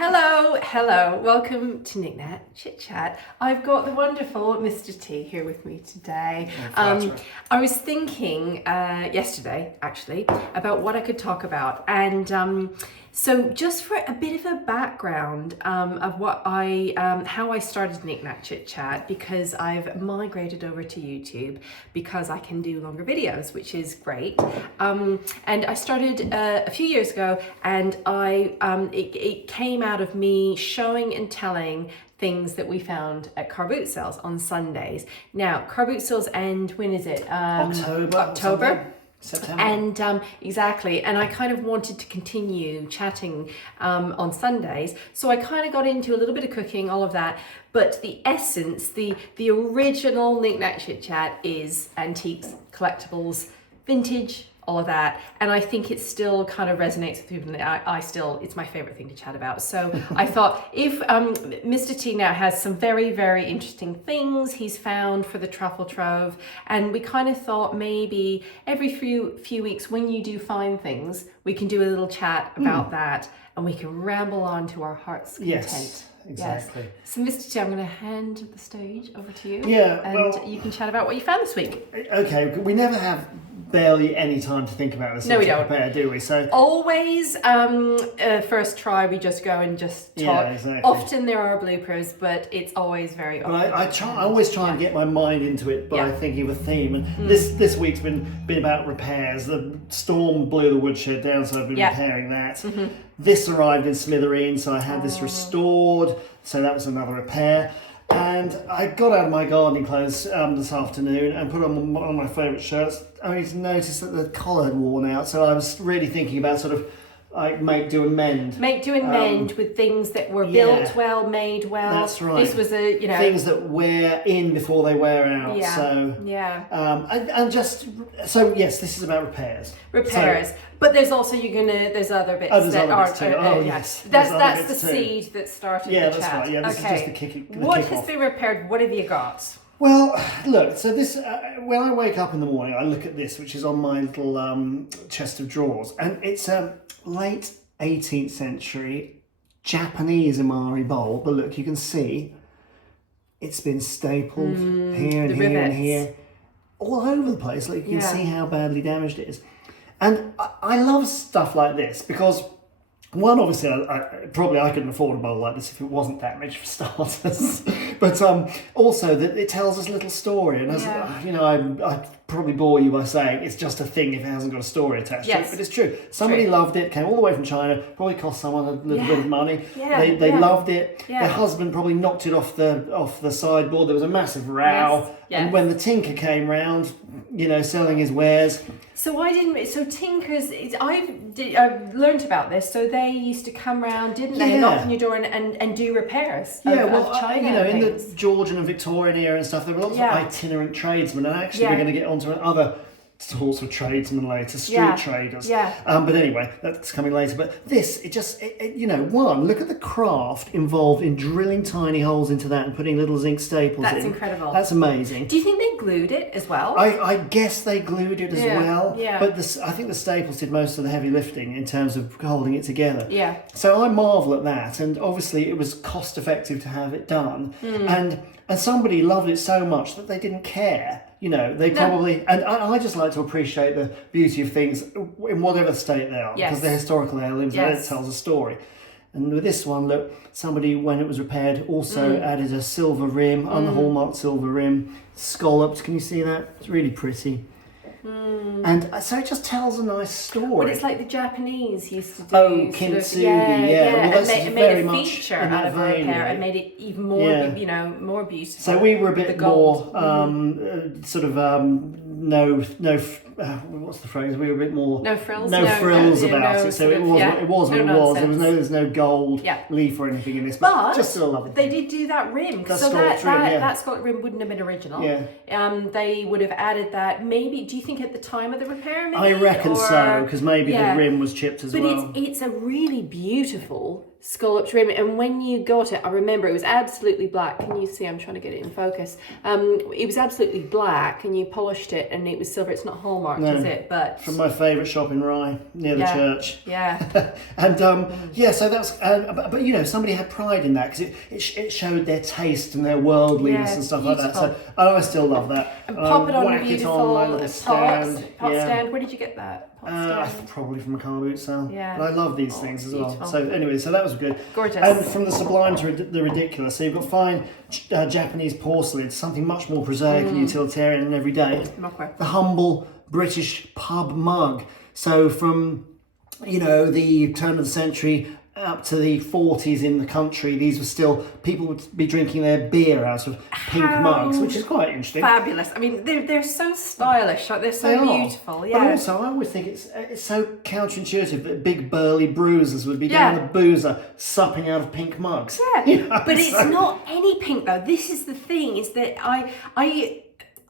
Hello, welcome to Knick Knack Chit Chat. I've got the wonderful Mr. T here with me today. I was thinking yesterday, actually, about what I could talk about, and so just for a bit of a background of what how I started Knick Knack Chit Chat, because I've migrated over to YouTube because I can do longer videos, which is great. And I started a few years ago, and it came out of me showing and telling things that we found at car boot sales on Sundays. Now, car boot sales end, when is it? October. September. And exactly, and I kind of wanted to continue chatting on Sundays, so I kind of got into a little bit of cooking, all of that, but the essence, the original Knick Knack Chit Chat is antiques, collectibles, vintage, all of that, and I think it still kind of resonates with people. It's my favorite thing to chat about. So I thought, if Mr. T now has some very, very interesting things he's found for the Truffle Trove, and we kind of thought maybe every few weeks when you do find things, we can do a little chat about that, and we can ramble on to our heart's content. Yes. Exactly. Yes. So, Mr. T, I'm going to hand the stage over to you. Yeah, and you can chat about what you found this week. Okay, we never have barely any time to think about this. No, we don't. Prepare, do we? So always, first try, we just go and just talk. Yeah, exactly. Often there are bloopers, but it's always very. But I always try and get my mind into it by thinking of a theme. And this week's been about repairs. The storm blew the woodshed down, so I've been repairing that. This arrived in smithereens, so I had this restored. So that was another repair. And I got out of my gardening clothes this afternoon and put on one of my favourite shirts. I noticed that the collar had worn out, so I was really thinking about sort of like make, do and mend. Make, do and mend with things that were built well, made well. That's right. This was things that wear in before they wear out. Yeah. So and just so yes, this is about repairs. Repairs. But there's also there's other bits that are yes. That's the seed that started the chat. That's right. Yeah, this is just the kick. What has been repaired? What have you got? Well, look, so this, when I wake up in the morning, I look at this, which is on my little chest of drawers, and it's a late 18th century Japanese Amari bowl, but look, you can see it's been stapled here and here and here, all over the place. Like, you can see how badly damaged it is. And I love stuff like this because, one, obviously, I couldn't afford a bowl like this if it wasn't damaged, for starters. But also that it tells us a little story. And as I probably bore you by saying it's just a thing if it hasn't got a story attached to it. But it's true. Somebody loved it, came all the way from China, probably cost someone a little bit of money. They loved it. Yeah. Their husband probably knocked it off the sideboard. There was a massive row. Yes. And when the tinker came round, selling his wares. So tinkers, I've learned about this. So they used to come round, didn't they? Knock on your door and do repairs. Of China. In the Georgian and Victorian era and stuff, there were lots of itinerant tradesmen, and actually we're going to get onto other sorts of tradesmen later, street traders. But anyway, that's coming later. But this, one, look at the craft involved in drilling tiny holes into that and putting little zinc staples in. That's incredible. That's amazing. Do you think they glued it as well? I guess they glued it as well. Yeah. But I think the staples did most of the heavy lifting in terms of holding it together. Yeah. So I marvel at that, and obviously it was cost effective to have it done. And somebody loved it so much that they didn't care. They probably, and I just like to appreciate the beauty of things in whatever state they are, because they're historical heirlooms, and it tells a story. And with this one, look, somebody, when it was repaired, also added a silver rim, unhallmarked silver rim, scalloped. Can you see that? It's really pretty. And so it just tells a nice story. Well, it's like the Japanese used to do. Oh, kintsugi, Well, and made a feature out of a repair and made it even more, more beautiful. So we were a bit more what's the phrase? We were a bit more no frills about it. So it was what it was. There's no gold leaf or anything in this, but just still love it. They did do that rim. So that scallop rim wouldn't have been original. Yeah. They would have added that. Maybe. Do you think at the time of the repair? Maybe? I reckon so, because maybe the rim was chipped as well. But it's a really beautiful scalloped rim, and when you got it, I remember it was absolutely black. Can you see? I'm trying to get it in focus. It was absolutely black, and you polished it, and it was silver. It's not hallmark. marked, is it? But from my favourite shop in Rye, near the church. Yeah. And so that's, but you know, somebody had pride in that because it showed their taste and their worldliness and stuff like that. So I still love that. And pop it on your beautiful pot stand. stand. Where did you get that? Probably from a car boot sale. Yeah. But I love these things as beautiful. well. So anyway, so that was good. Gorgeous. And from the sublime to the ridiculous. So you've got fine Japanese porcelain, something much more prosaic and utilitarian and everyday. The humble British pub mug. So from, you know, the turn of the century up to the 40s in the country, these were still, people would be drinking their beer out of pink mugs, which is quite interesting. Fabulous. I mean, they're so stylish, they're so beautiful. Yeah. But also, I always think it's so counterintuitive that big burly bruisers would be down the boozer supping out of pink mugs. Yeah, you know, but it's not any pink though. This is the thing, is that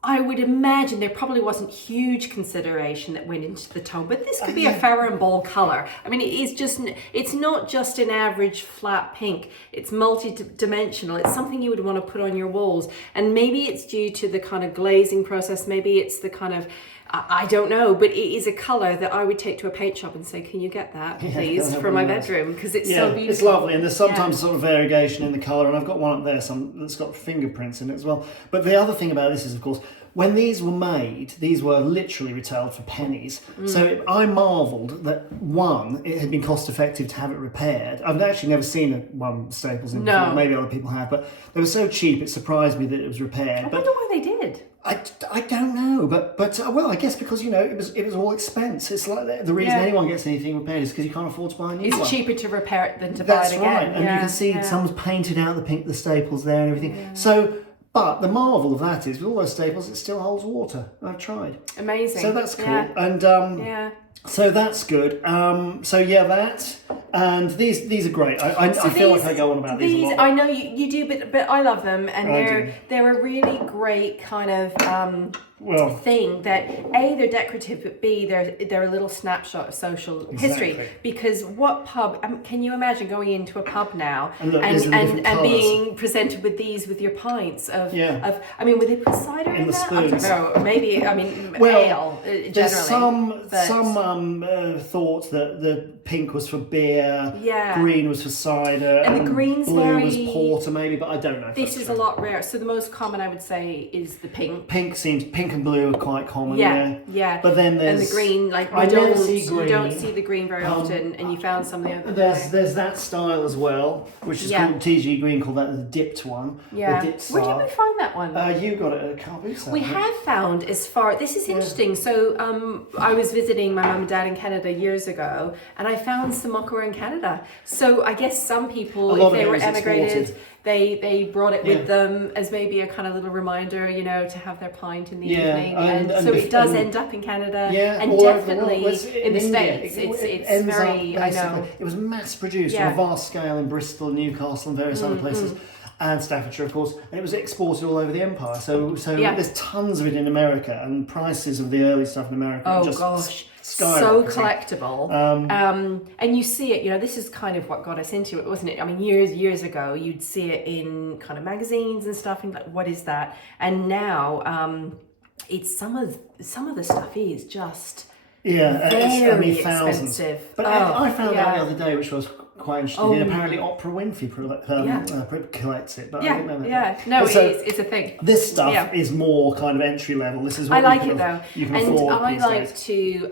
I would imagine there probably wasn't huge consideration that went into the tone, but this could be a fairground colour. I mean, it's not just an average flat pink. It's multi-dimensional. It's something you would want to put on your walls. And maybe it's due to the kind of glazing process. Maybe it's the kind of, I don't know, but it is a colour that I would take to a paint shop and say, can you get that, please, for my bedroom? Because it's so beautiful. It's lovely, and there's sometimes sort of variegation in the colour, and I've got one up there that's got fingerprints in it as well. But the other thing about this is, of course, when these were made, these were literally retailed for pennies. So I marvelled that, one, it had been cost effective to have it repaired. I've actually never seen one Staples in before. Maybe other people have, but they were so cheap it surprised me that it was repaired. I wonder why they did. I don't know, but well, I guess because, you know, it was all expense. It's like the reason anyone gets anything repaired is because you can't afford to buy a new one. It's cheaper to repair it than to buy it again. That's right, and you can see someone's painted out the staples there and everything. Yeah. So, but the marvel of that is, with all those staples, it still holds water. I've tried. Amazing. So that's cool, and so that's good. That. And these are great. I feel like I go on about these a lot. I know you do, but I love them, and they're a really great kind of thing that they're decorative, but B they're a little snapshot of social history. Because what pub can you imagine going into a pub now and being presented with these with your pints of I mean, would they put cider in the that? spoons. I don't know, or maybe ale generally. There's some thought that the pink was for beer, green was for cider, and the green's blue was porter maybe, but I don't know. This is a lot rare. So the most common, I would say, is the pink. Pink and blue are quite common. Yeah. But then there's and the green, like I don't see green. You don't see the green very often, and you found some the other day. There's that style as well, which is called TG Green, called that the dipped one. Yeah. The dipped Where did we find that one? You got it at a car boot sale. We have found this is interesting. So I was visiting my mum and dad in Canada years ago, and I found some muckware in Canada. So I guess some people, if they were emigrated, they brought it with them as maybe a kind of little reminder, you know, to have their pint in the evening. And so it does end up in Canada, and definitely in the States. It's very, I know. It was mass produced on a vast scale in Bristol, Newcastle, and various other places. And Staffordshire, of course, and it was exported all over the empire. So there's tons of it in America, and prices of the early stuff in America are just so collectible. And you see it, you know, this is kind of what got us into it, wasn't it? I mean, years ago, you'd see it in kind of magazines and stuff, and like, what is that? And now, it's some of the stuff is just very expensive. But I found out the other day, which was quite interesting. Apparently, Oprah Winfrey collects it, but I didn't know that. No, it's a thing. This stuff is more kind of entry level. This is what I like it though, you can and afford I these like days. to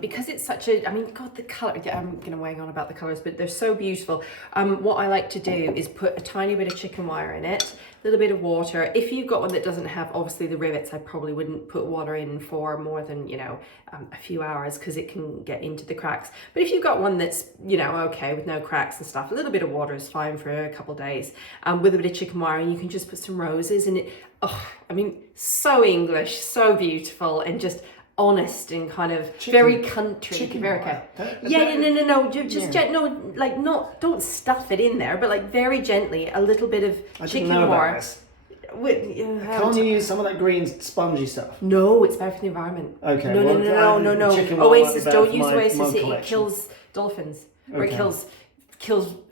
because it's such a. I mean, God, the color. I'm going to wang on about the colors, but they're so beautiful. What I like to do is put a tiny bit of chicken wire in it, a little bit of water. If you've got one that doesn't have obviously the rivets, I probably wouldn't put water in for more than a few hours because it can get into the cracks. But if you've got one that's okay with no cracks and stuff, a little bit of water is fine for a couple of days with a bit of chicken wire, and you can just put some roses in it. I mean, so English, so beautiful, and just honest and kind of very country America. No. Don't stuff it in there, but like very gently, a little bit of chicken wire. Can't you use some of that green spongy stuff? No, it's bad for the environment. Okay. No. Oasis, don't use Oasis. It kills dolphins, or it kills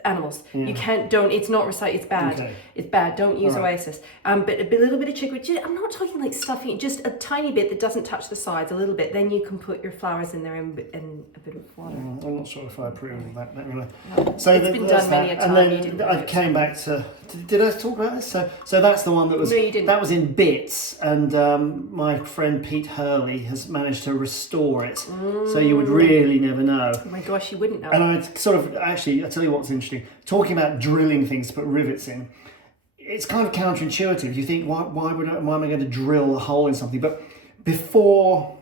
animals. You don't, it's not recycled, it's bad. Okay. It's bad, don't use Right. Oasis. But a little bit of chicory, I'm not talking like stuffing, just a tiny bit that doesn't touch the sides, a little bit. Then you can put your flowers in there and a bit of water. I'm not sure if I approve of that. Anyway. No, So it's been done many a time. And You didn't then do I it. came back to. Did I talk about this? So that's the one that was. No, you didn't. That was in bits, and my friend Pete Hurley has managed to restore it. So you would really never know. Oh my gosh, you wouldn't know. And I sort of actually, I tell you what's interesting. Talking about drilling things to put rivets in, it's kind of counterintuitive. You think, why am I going to drill a hole in something? But before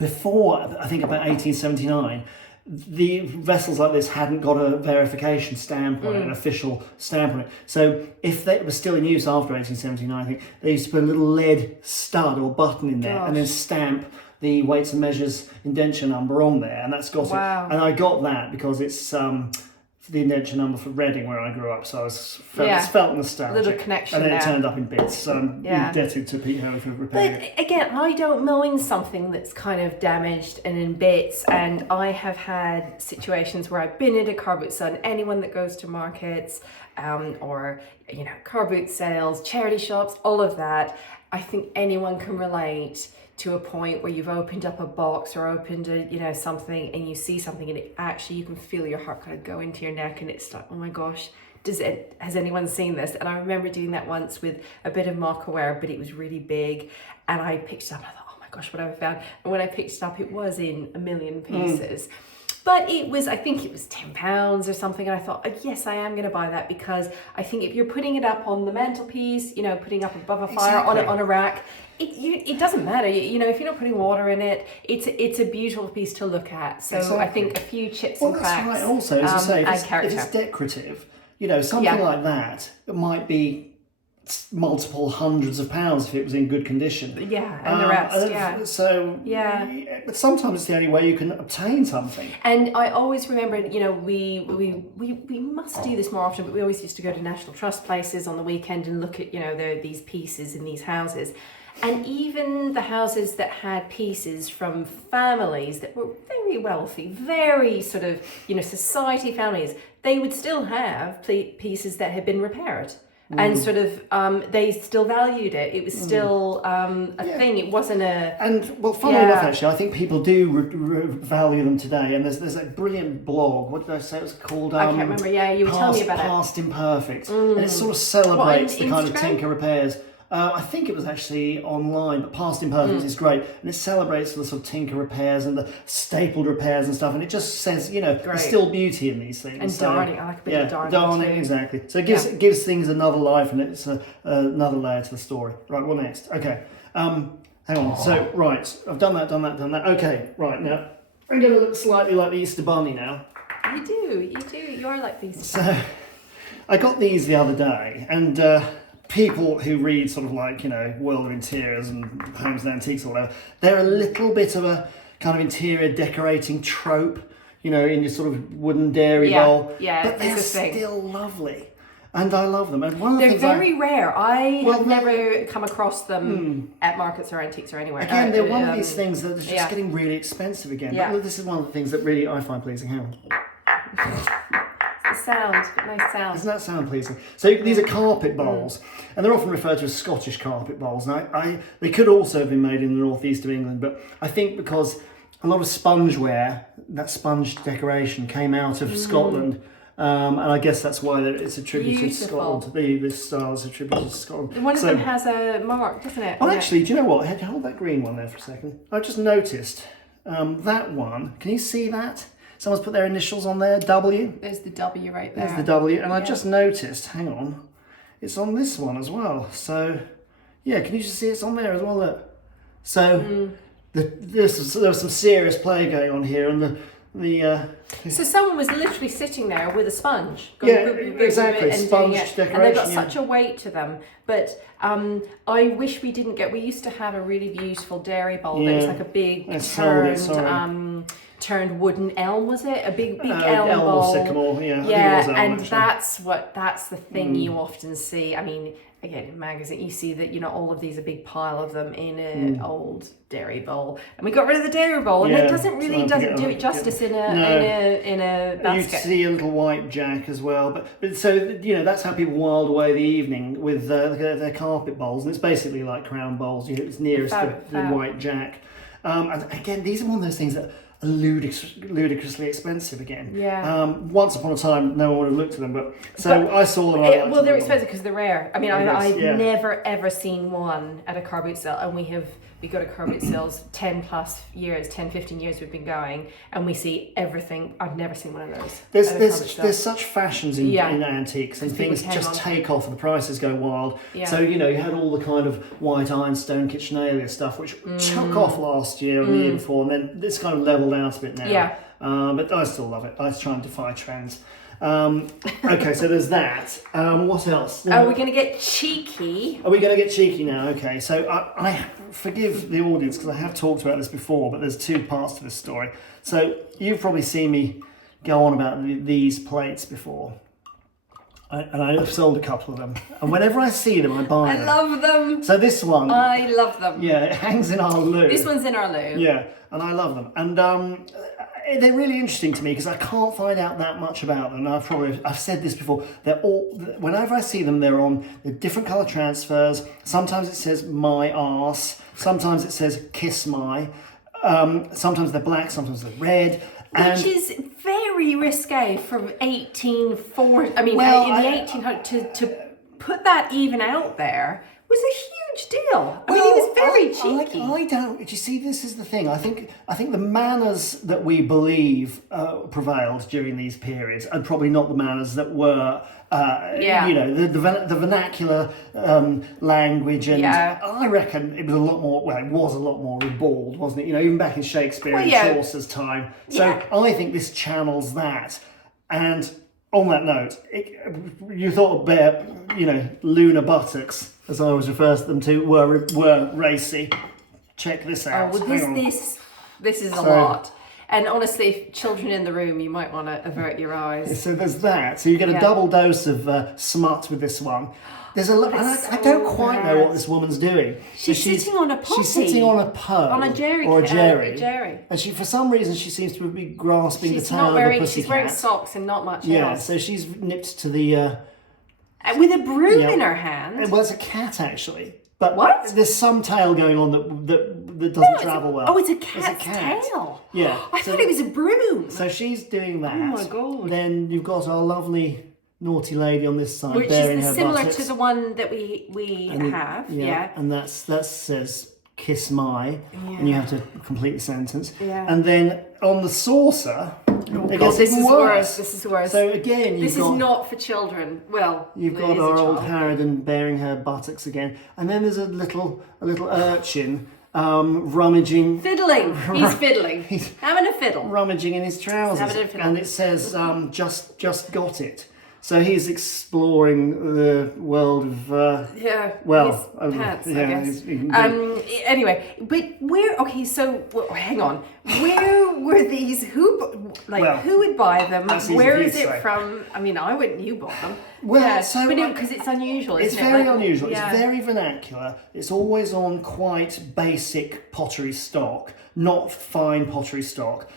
I think about 1879, the vessels like this hadn't got a verification stamp on it, an official stamp on it. So if they were still in use after 1879, I think they used to put a little lead stud or button in there and then stamp the weights and measures indenture number on there, and that's got it. And I got that because it's the indenture number for Reading where I grew up, so I felt nostalgic. Little connection and then there. It turned up in bits, so I'm indebted to Pete Hurley for repairing it. But again, I don't mind something that's kind of damaged and in bits, and I have had situations where I've been at a car boot sale, and anyone that goes to markets or car boot sales, charity shops, all of that, I think anyone can relate to a point where you've opened up a box or opened a something and you see something and it actually, you can feel your heart kind of go into your neck and it's like, oh my gosh, has anyone seen this? And I remember doing that once with a bit of mocha ware, but it was really big, and I picked it up and I thought, oh my gosh, what have I found? And when I picked it up, it was in a million pieces. But I think it was £10 or something, and I thought, yes, I am going to buy that, because I think if you're putting it up on the mantelpiece, putting up above a fire on a rack, it doesn't matter. If you're not putting water in it, it's a beautiful piece to look at. So I think a few chips and cracks. Well, that's right. Also, as you say, if it's decorative, something like that, it might be multiple hundreds of pounds if it was in good condition. Yeah, and the rest, So, but sometimes it's the only way you can obtain something. And I always remember, we must do this more often, but we always used to go to National Trust places on the weekend and look at, these pieces in these houses. And even the houses that had pieces from families that were very wealthy, very sort of, society families, they would still have pieces that had been repaired. And sort of, they still valued it. It was still a thing. It wasn't a... And, funnily enough, actually, I think people do value them today. And there's a brilliant blog. What did I say it was called? I can't remember. Yeah, you were telling me about it. Past Imperfect. And it sort of celebrates the kind of tinker repairs. I think it was actually online, but Past Imperfect is great, and it celebrates the sort of tinker repairs and the stapled repairs and stuff, and it just says, there's still beauty in these things. And darning, I like a bit of darning too. Exactly. So it gives things another life, and it's another layer to the story. Right, what next? Okay, hang on. So, right, I've done that. Okay, right, now, I'm going to look slightly like the Easter Bunny now. You do, you are like the Easter Bunny. So, I got these the other day, and... people who read sort of like, World of Interiors and Homes and Antiques or whatever, they're a little bit of a kind of interior decorating trope, in your sort of wooden dairy bowl. Yeah, but they're still lovely. And I love them. And one of the they're very rare. I have never come across them at markets or antiques or anywhere. Again, they're one of these things that are just getting really expensive again. Yeah. But this is one of the things that really I find pleasing. Hang on. Nice sound. Doesn't that sound pleasing? So these are carpet bowls, and they're often referred to as Scottish carpet bowls. And they could also have been made in the northeast of England, but I think because a lot of spongeware, that sponge decoration, came out of Scotland, and I guess that's why it's attributed to Scotland. This style is attributed to Scotland. One of them has a mark, doesn't it? Well, actually, do you know what? Hold that green one there for a second. I just noticed that one. Can you see that? Someone's put their initials on there, W. There's the W right there. There's the W, and I just noticed, hang on, it's on this one as well. So, yeah, can you just see it's on there as well? Look. So, there was some serious play going on here, and So someone was literally sitting there with a sponge. Exactly, sponge decoration. And they've got such a weight to them. But I wish we used to have a really beautiful dairy bowl that was like a big turned... turned wooden elm, was it? A big elm elm bowl. or sycamore, yeah. I think Yeah, it was elm, and actually. that's the thing you often see. I mean, again, in magazine, you see that, all of these, a big pile of them in an old dairy bowl. And we got rid of the dairy bowl, and it doesn't do it justice in a basket. You see a little white jack as well, but so that's how people whiled away the evening with their carpet bowls, and it's basically like crown bowls. It's nearest the white jack. And again, these are one of those things that are ludicrously expensive again. Yeah. Once upon a time, no one would have looked at them, but I saw them. Well, they're expensive because they're rare. I mean, I've yeah. never ever seen one at a car boot sale, and we go to car boot sales 10 plus years, 10, 15 years we've been going, and we see everything. I've never seen one of those. There's such fashions in antiques, and things just take off and the prices go wild. Yeah. So you had all the kind of white ironstone kitchenalia stuff which took off last year and the year before, and then it's kind of leveled out a bit now. Yeah. But I still love it. I try and defy trends. Okay, so there's that. What else? Are we going to get cheeky? Are we going to get cheeky now? Okay, so I forgive the audience because I have talked about this before, but there's two parts to this story. So you've probably seen me go on about these plates before. And I've sold a couple of them. And whenever I see them, I buy them. I love them. So this one... I love them. Yeah, it hangs in our loo. This one's in our loo. Yeah, and I love them. And they're really interesting to me because I can't find out that much about them. I've said this before. They're all... Whenever I see them, they're different colour transfers. Sometimes it says my arse. Sometimes it says kiss my. Sometimes they're black, sometimes they're red. Which is very risque from 1840. I mean, in the 1800s to put that even out there was a huge deal. I mean, it was very cheeky. I don't. You see, this is the thing. I think the manners that we believe prevailed during these periods are probably not the manners that were. The vernacular language, and I reckon it was a lot more. Well, it was a lot more ribald, wasn't it? Even back in Shakespeare and Chaucer's time. So I think this channels that. And on that note, you thought bare, lunar buttocks, as I always refer to them to, were racy. Check this out. Oh, well, this is a lot. And honestly, children in the room, you might want to avert your eyes. So there's that. So you get a double dose of smut with this one. There's a lot. I don't quite know what this woman's doing. She's sitting on a potty. She's sitting on a purl. On a jerry. Or a jerry. A jerry. And for some reason, she seems to be grasping the tail of a pussycat. She's wearing socks and not much else. Yeah, so she's nipped to the... with a broom in her hand. Well, it's a cat, actually. But what? There's some tail going on that doesn't travel well. Oh, it's a cat's tail. Yeah. I thought it was a broom. So she's doing that. Oh my God. Then you've got our lovely naughty lady on this side, which bearing is her similar buttocks. to the one that we have. Yeah. And that says kiss my, and you have to complete the sentence. Yeah. And then on the saucer, it gets this even is worse. This is worse. So again, this is not for children. Well, you've got our old harridan bearing her buttocks again, and then there's a little urchin rummaging. Fiddling. He's fiddling. He's having a fiddle. Rummaging in his trousers, and it says just got it. So he's exploring the world of his pants, I guess. Anyway, but hang on. Where were these? Who would buy them? Where is it from? I mean, I wouldn't. You bought them. Well, because it's unusual. It's very unusual. It's very vernacular. It's always on quite basic pottery stock, not fine pottery stock.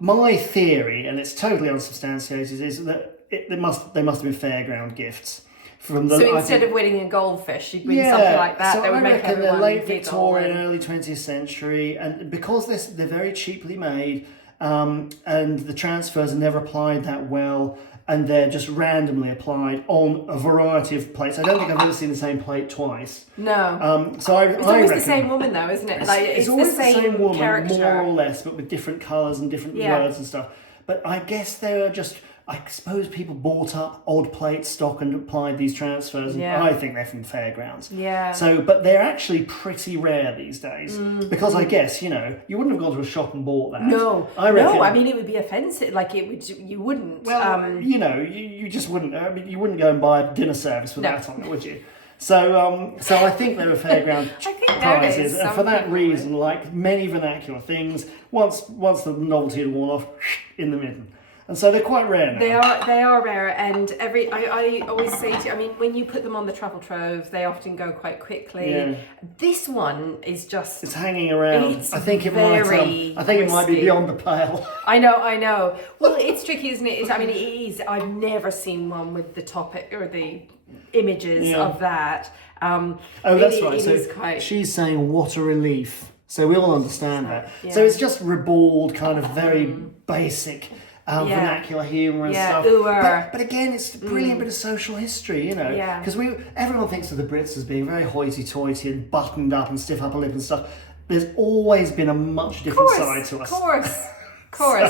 My theory, and it's totally unsubstantiated, is that they must have been fairground gifts. Instead of winning a goldfish, you'd win something like that. So that would I make reckon they're late giggle Victorian, early 20th century, and because they're very cheaply made, and the transfers are never applied that well, and they're just randomly applied on a variety of plates. I don't think I've ever seen the same plate twice. No. It's always the same woman, though, isn't it? It's always the same woman, character. more or less, but with different colours and different words and stuff. But I guess they're just... I suppose people bought up odd plate stock and applied these transfers, and I think they're from fairgrounds. Yeah. So, but they're actually pretty rare these days because I guess you wouldn't have gone to a shop and bought that. No, I reckon. No, I mean it would be offensive. Like it would, you wouldn't. Well, you just wouldn't. I mean, you wouldn't go and buy a dinner service with that on it, would you? So I think they were fairground I think prizes, and for that some reason, like many vernacular things, once the novelty had worn off, in the bin. And so they're quite rare now. They are rare, and I always say to you, I mean, when you put them on the Truffle Trove, they often go quite quickly. Yeah. This one is just, It's hanging around. It's I think it might be risky. beyond the pale. I know. Well, it's tricky, isn't it? I mean, it is. I've never seen one with the topic or the images of that. That's right. It So is quite... she's saying what a relief. So we all understand that. Yeah. So it's just ribald, kind of very basic vernacular humour and stuff. But again, it's a brilliant bit of social history, you know. Yeah. Because everyone thinks of the Brits as being very hoity-toity and buttoned up and stiff upper lip and stuff. There's always been a much different side to us. Of course,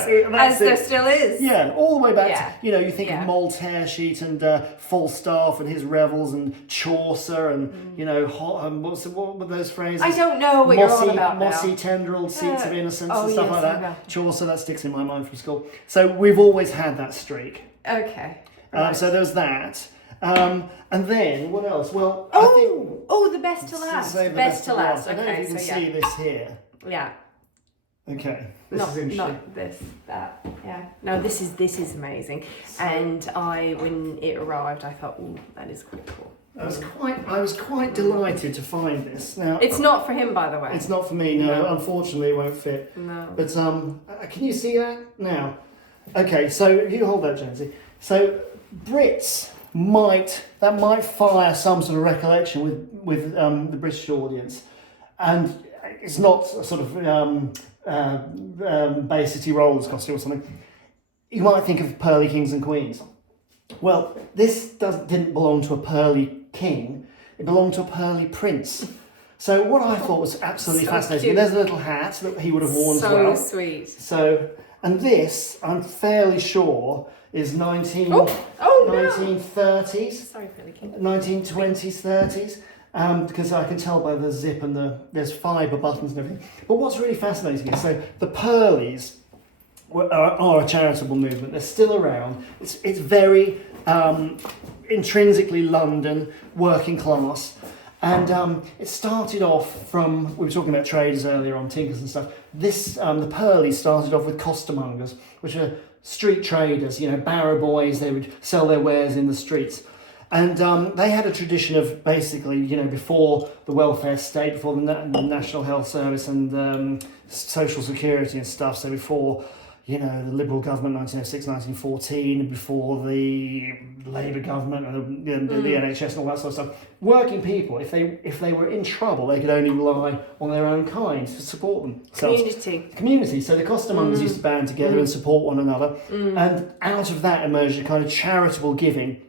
So as there still is. Yeah, all the way back to, you think of Moll Tearsheet and Falstaff and his revels and Chaucer and, what were those phrases? I don't know what you're on about now. Mossy tendril seats of innocence and yes, stuff like that. I know. Chaucer, that sticks in my mind from school. So we've always had that streak. Okay. Right. So there was that. And then, what else? Well, the best to last. Save the Best to last. I don't know if you can see this here. Yeah. Okay, this is interesting. Not this, that, yeah. No, this is amazing. And when it arrived, I thought, ooh, that is quite cool. I was quite delighted to find this. Now, it's not for him, by the way. It's not for me. No. Unfortunately, it won't fit. No. But can you see that now? Okay, so if you hold that, Jonesy. So Brits might fire some sort of recollection with the British audience, and it's not a sort of Bay City Rollers costume or something. You might think of pearly kings and queens. Well, this didn't belong to a pearly king. It belonged to a pearly prince. So what I thought was absolutely fascinating. Cute. There's a little hat that he would have worn as well. So sweet. So, and this, I'm fairly sure, is 1930s, Sorry, Pearly King. 1920s, 30s. Because I can tell by the zip and there's fibre buttons and everything. But what's really fascinating is, so the Pearlies are a charitable movement. They're still around. It's very intrinsically London, working class. And it started off from, we were talking about traders earlier on, tinkers and stuff. The Pearlies started off with costermongers, which are street traders, barrow boys. They would sell their wares in the streets. And they had a tradition of basically, before the welfare state, before the National Health Service and Social Security and stuff, so before, the Liberal government, 1906, 1914, before the Labour government and the NHS and all that sort of stuff, working people, if they were in trouble, they could only rely on their own kind to support themselves. Community. So the costermongers used to band together and support one another. And out of that emerged a kind of charitable giving.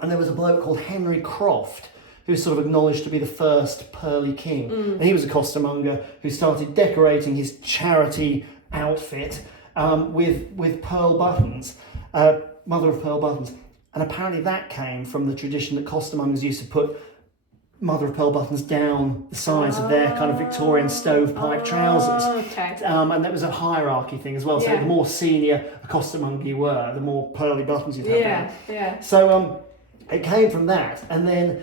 And there was a bloke called Henry Croft, who's sort of acknowledged to be the first pearly king. And he was a costermonger who started decorating his charity outfit with pearl buttons, mother of pearl buttons. And apparently that came from the tradition that costermongers used to put mother of pearl buttons down the sides of their kind of Victorian stovepipe trousers. Okay. And that was a hierarchy thing as well. So the more senior a costermonger you were, the more pearly buttons you'd have. Yeah. So it came from that, and then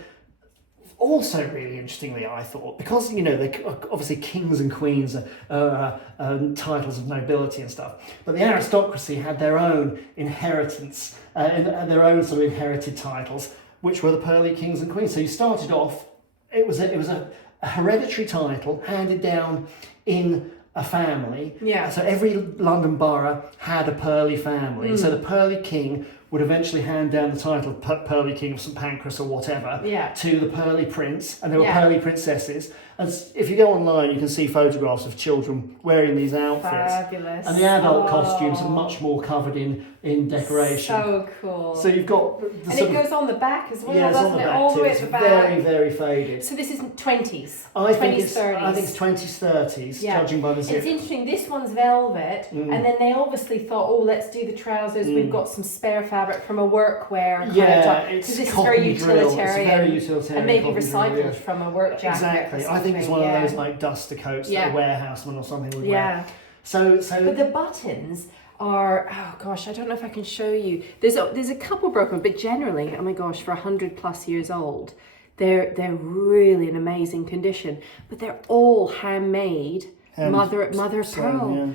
also really interestingly, I thought, because they obviously kings and queens are titles of nobility and stuff, but the aristocracy had their own inheritance and their own sort of inherited titles, which were the pearly kings and queens. So you started off, it was a hereditary title handed down in a family. Yeah. So every London borough had a pearly family. So the pearly king would eventually hand down the title of Pearly King of St Pancras or whatever to the Pearly Prince, and there were Pearly Princesses. And if you go online, you can see photographs of children wearing these outfits. Fabulous. And the adult costumes are much more covered in decoration. So cool. So you've got... And it goes on the back as well, it's doesn't on the it? back All too. the way at It's the back. very, very faded. So this is 20s. I 20s, think it's 30s. I think it's 20s, 30s, judging by the zip. It's interesting, this one's velvet, and then they obviously thought, let's do the trousers, we've got some spare fabric from a workwear kind of top. It's this is cotton very drill. utilitarian. It's very utilitarian. And maybe cotton recycled drill, from a work jacket. Exactly. I think it's one of those like duster coats that a warehouseman or something would wear. So but the buttons are, oh gosh, I don't know if I can show you. There's a couple broken, but generally, oh my gosh, for 100+ years old, They're really in amazing condition, but they're all handmade. Mother of pearl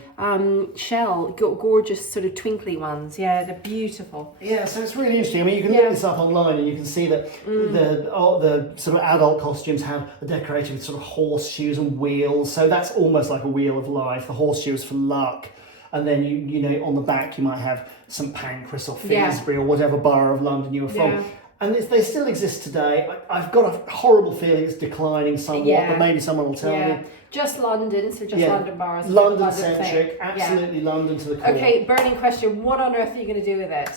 shell, gorgeous sort of twinkly ones. Yeah, they're beautiful. Yeah, so it's really interesting. I mean, you can look this up online and you can see that the sort of adult costumes are decorated with sort of horseshoes and wheels. So that's almost like a wheel of life. The horseshoe is for luck. And then you know on the back you might have St Pancras or Finsbury or whatever borough of London you were from. Yeah. And they still exist today. I've got a horrible feeling it's declining somewhat, but maybe someone will tell me. Just London, so just London boroughs. London-centric, absolutely London to the core. Okay, burning question. What on earth are you going to do with it?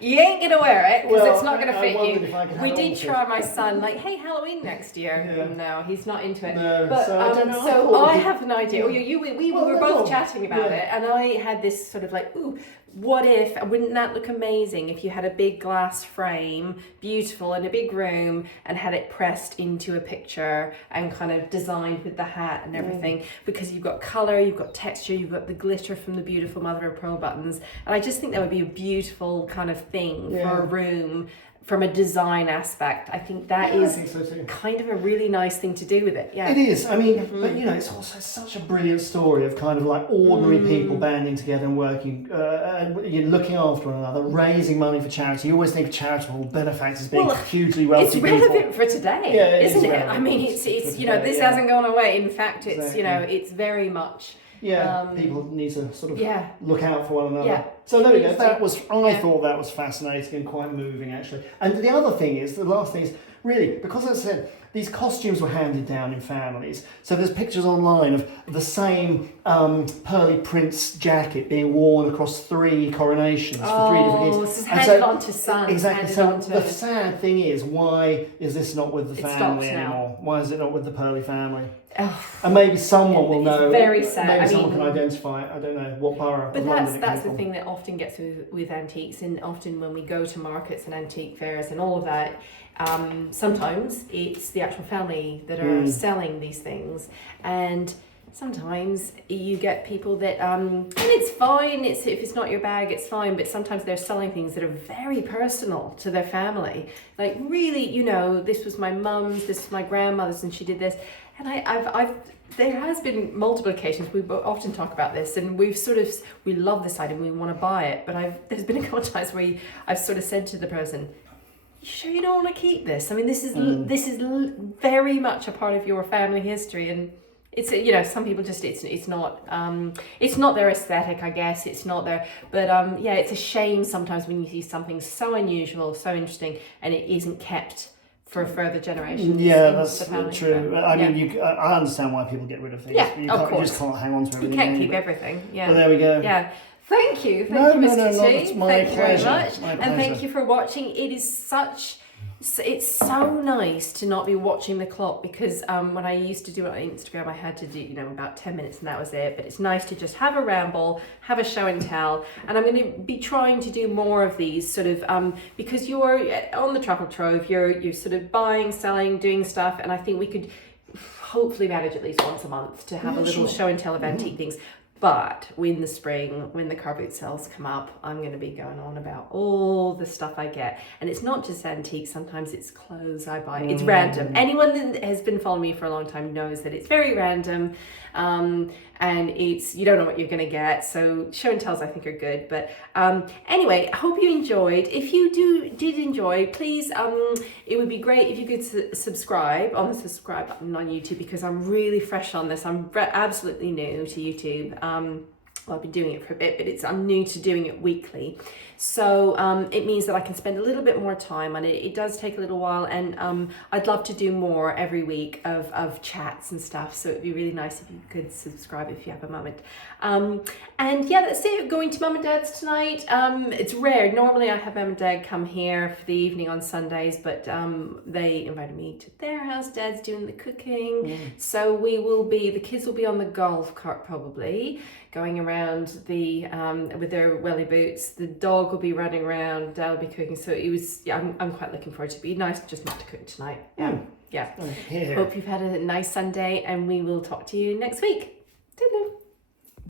you ain't going to wear it because it's not going to fit you. We did try my son, like, hey, Halloween next year. Yeah. No, he's not into it. No, but so I don't know. So I have an idea. We were both chatting about it, and I had this sort of like, ooh, what if, wouldn't that look amazing if you had a big glass frame, beautiful, in a big room, and had it pressed into a picture and kind of designed with the hat and everything, because you've got colour, you've got texture, you've got the glitter from the beautiful mother of pearl buttons, and I just think that would be a beautiful kind of thing for a room. From a design aspect, I think that is kind of a really nice thing to do with it. Yeah, it is. I mean, but you know, it's also such a brilliant story of kind of like ordinary people banding together and working, looking after one another, raising money for charity. You always think of charitable benefactors being hugely wealthy people. It's relevant for today, isn't it? I mean, it's you know, this hasn't gone away. In fact, it's you know, it's very much. Yeah, people need to sort of look out for one another. Yeah. So there we go. I thought that was fascinating and quite moving, actually. And the other thing is, the last thing is, really, because as I said, these costumes were handed down in families. So there's pictures online of the same Pearly Prince jacket being worn across 3 coronations for 3 different years. Oh, this is handed on to sons. Exactly. So the sad thing is, why is this not with the family anymore? Why is it not with the Pearly family? Oh, and maybe someone will know. Very sad. Maybe someone can identify it. I don't know what borough. But that's the thing that often gets with antiques, and often when we go to markets and antique fairs and all of that, sometimes it's the actual family that are selling these things, and sometimes you get people that and it's fine. If it's not your bag, it's fine. But sometimes they're selling things that are very personal to their family. Like, really, you know, this was my mum's, this was my grandmother's, and she did this. And I've there has been multiple occasions, we often talk about this, and we love this item, we want to buy it, but there's been a couple of times where I've sort of said to the person, you sure you don't want to keep this? I mean, this is very much a part of your family history, and it's, you know, some people just, it's not their aesthetic, I guess, it's not their, but it's a shame sometimes when you see something so unusual, so interesting, and it isn't kept for further generations. Yeah, that's true. I mean, I understand why people get rid of things. Yeah, you just can't hang on to everything. You can't keep everything. Yeah. But there we go. Yeah. Thank you, Mr. T. It's my Thank you very pleasure. much, and thank you for watching. It's so nice to not be watching the clock, because when I used to do it on Instagram, I had to do, you know, about 10 minutes and that was it. But it's nice to just have a ramble, have a show and tell. And I'm going to be trying to do more of these sort of, because you're on the Truffle Trove, you're sort of buying, selling, doing stuff. And I think we could hopefully manage at least once a month to have a little show and tell of antique things. But in the spring, when the car boot sales come up, I'm going to be going on about all the stuff I get. And it's not just antiques, sometimes it's clothes I buy. It's random. Anyone that has been following me for a long time knows that it's very random. And you don't know what you're going to get. So show and tells I think are good. But anyway, I hope you enjoyed. If you did enjoy, please, it would be great if you could subscribe on the subscribe button on YouTube, because I'm really fresh on this. I'm absolutely new to YouTube. Well, I've been doing it for a bit, but I'm new to doing it weekly. So it means that I can spend a little bit more time on it. It does take a little while, and I'd love to do more every week of chats and stuff. So it'd be really nice if you could subscribe if you have a moment. And yeah, that's it. Going to Mum and Dad's tonight. It's rare. Normally I have Mum and Dad come here for the evening on Sundays, but they invited me to their house. Dad's doing the cooking. So the kids will be on the golf cart probably, going around with their welly boots. The dog will be running around. Dad will be cooking. So I'm quite looking forward to it. It'd be nice just not to cook tonight. Yeah. Hope you've had a nice Sunday, and we will talk to you next week. Toodaloo.